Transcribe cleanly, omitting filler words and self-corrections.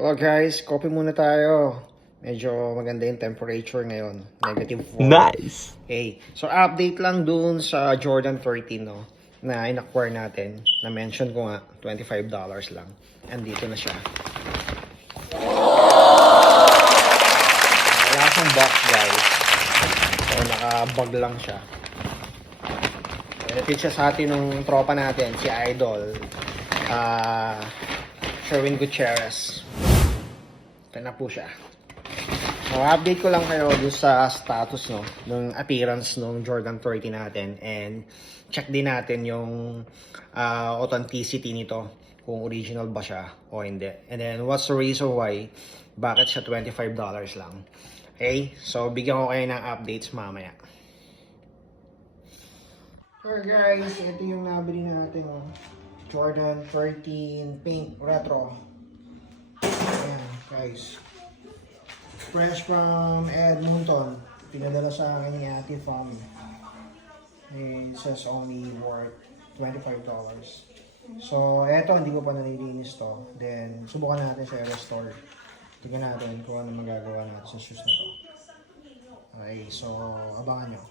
Hello guys, coffee muna tayo. Medyo maganda yung temperature ngayon. -4. Nice! Okay, so update lang dun sa Jordan 13, no? Na in-acquire natin. Na-mention ko nga, $25 lang. Andito na siya. Wala siyang box guys. So naka-bag lang siya. Benefit siya sa atin ng tropa natin, si Idol. Sherwin Gutierrez. Ito na po siya. Update ko lang kayo doon sa status no, ng appearance ng Jordan 30 natin, and check din natin yung authenticity nito, kung original ba siya o hindi. And then what's the reason why bakit siya $25 lang. Okay? So bigyan ko kayo ng updates mamaya. Alright guys, ito yung nabili natin, Jordan 13 Pink Retro. Ayan guys, fresh from Edmonton. Pinadala sa akin ni Ate Fami. It says only worth $25. So eto, hindi ko pa nalilinis to. Then subukan natin sa restore. Tignan natin kung ano magagawa natin sa shoes na to. Okay, so abangan nyo.